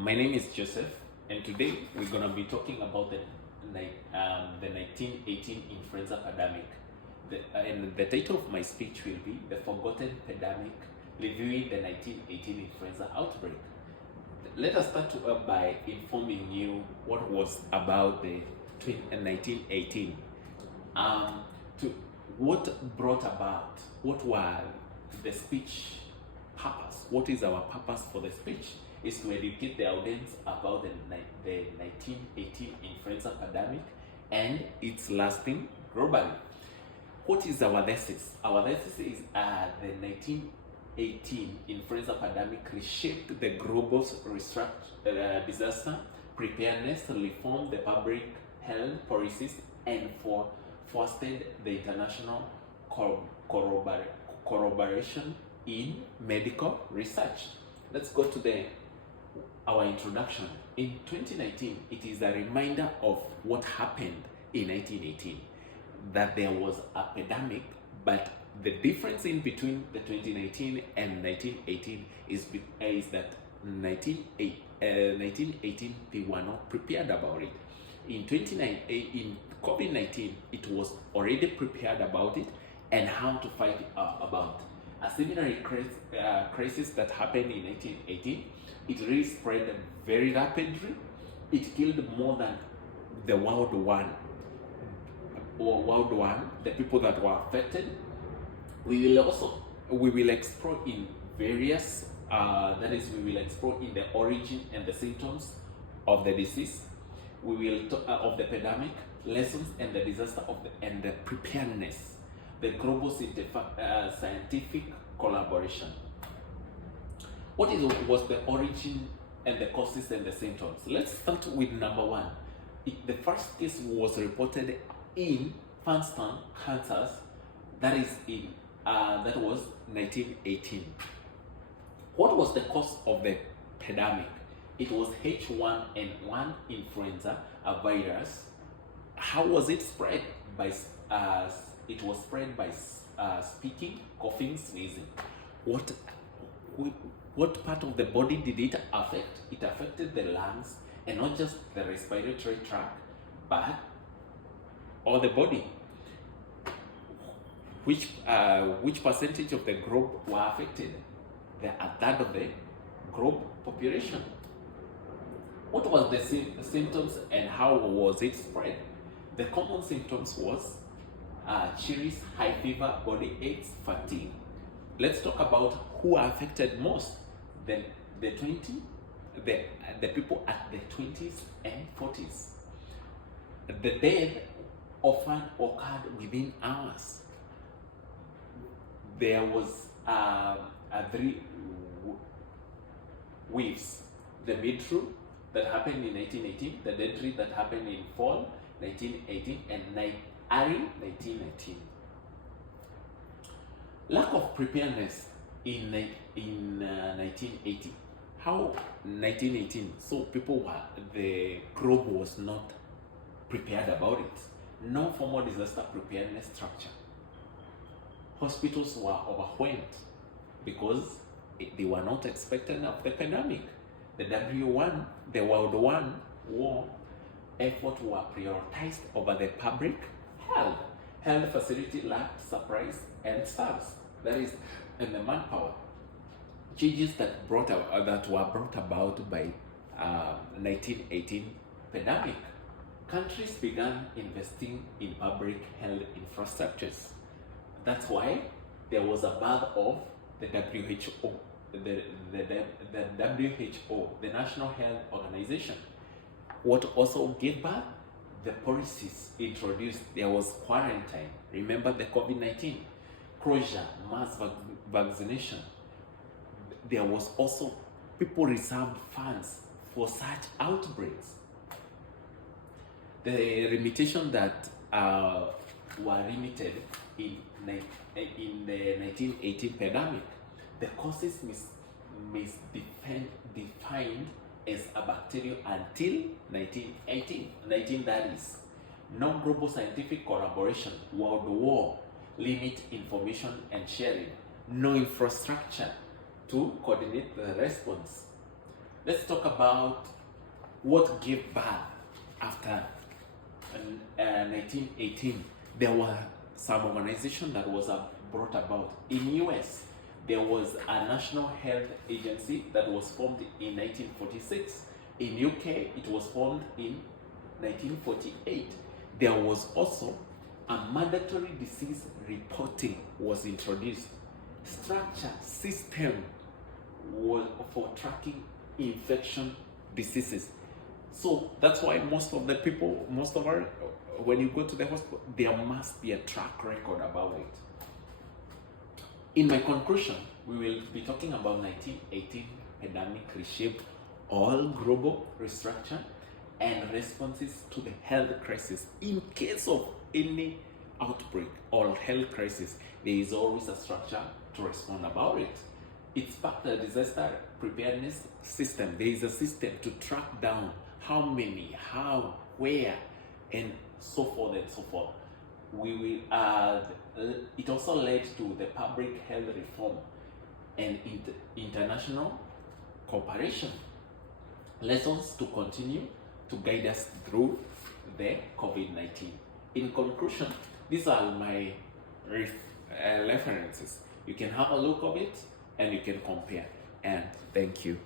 My name is Joseph, and today we're going to be talking about the 1918 influenza pandemic. And the title of my speech will be The Forgotten Pandemic, Reviewing the 1918 Influenza Outbreak. Let us start by informing you what was about the 1918. To what brought about, what were the speech purpose, what is our purpose for the speech, is to educate the audience about the 1918 influenza pandemic and its lasting globally. What is our thesis? Our thesis is the 1918 influenza pandemic reshaped the global disaster preparedness, reformed the public health policies, and fostered the international collaboration in medical research. Let's go to our introduction. In 2019, it is a reminder of what happened in 1918, that there was a pandemic, but the difference in between the 2019 and 1918 is that 1918 they were not prepared about it. In COVID-19, it was already prepared about it and how to fight about it. A similar crisis that happened in 1918, it really spread very rapidly. It killed more than the World War I, the people that were affected. We will explore in various, we will explore in the origin and the symptoms of the disease. We will talk of the pandemic, lessons and the disaster and the preparedness, the global scientific collaboration. What was the origin and the causes and the symptoms? Let's start with number one. The first case was reported in Fanston, Kansas. That was 1918. What was the cause of the pandemic? It was H1N1 influenza, a virus. How was it spread? It was spread by speaking, coughing, sneezing. What part of the body did it affect? It affected the lungs, and not just the respiratory tract, but all the body. Which percentage of the globe were affected? A third of the globe population. What was the symptoms and how was it spread? The common symptoms was chills, high fever, body aches, fatigue. Let's talk about who are affected most. The people at the 20s and 40s. The death often occurred within hours. There was 3 waves. The mid-flu that happened in 1918, the deadly that happened in fall 1918, and early 1919. Lack of preparedness in 1980. How 1918? So the globe was not prepared about it. No formal disaster preparedness structure. Hospitals were overwhelmed because they were not expecting of the pandemic. The W1, the World War effort were prioritized over the public health. Health facility lacked supplies and staffs. That is, and the manpower. Changes that were brought about by 1918 pandemic. Countries began investing in public health infrastructures. That's why there was a birth of the WHO, the WHO, the National Health Organization. What also gave birth? The policies introduced. There was quarantine. Remember the COVID-19 closure, mass vaccination. There was also people reserved funds for such outbreaks. The limitation that were limited in the 1918 pandemic. The causes defined as a bacterial until 1930s. No global scientific collaboration, World War, limit information and sharing. No infrastructure to coordinate the response. let's talk about what gave birth after 1918. There were some organization that was brought about. In US, there was a National Health Agency that was formed in 1946. In UK, it was formed in 1948. There was also a mandatory disease reporting was introduced. Structure system was for tracking infection diseases. So that's why most of our, when you go to the hospital, there must be a track record about it. In my conclusion, we will be talking about 1918 pandemic reshaped all global restructure and responses to the health crisis. In case of any outbreak or health crisis, there is always a structure to respond about it. It's part of the disaster preparedness system. There is a system to track down how many, how, where, and so forth and so forth. It also led to the public health reform and international cooperation. Lessons to continue to guide us through the COVID-19. In conclusion, these are my references. You can have a look of it and you can compare. And thank you.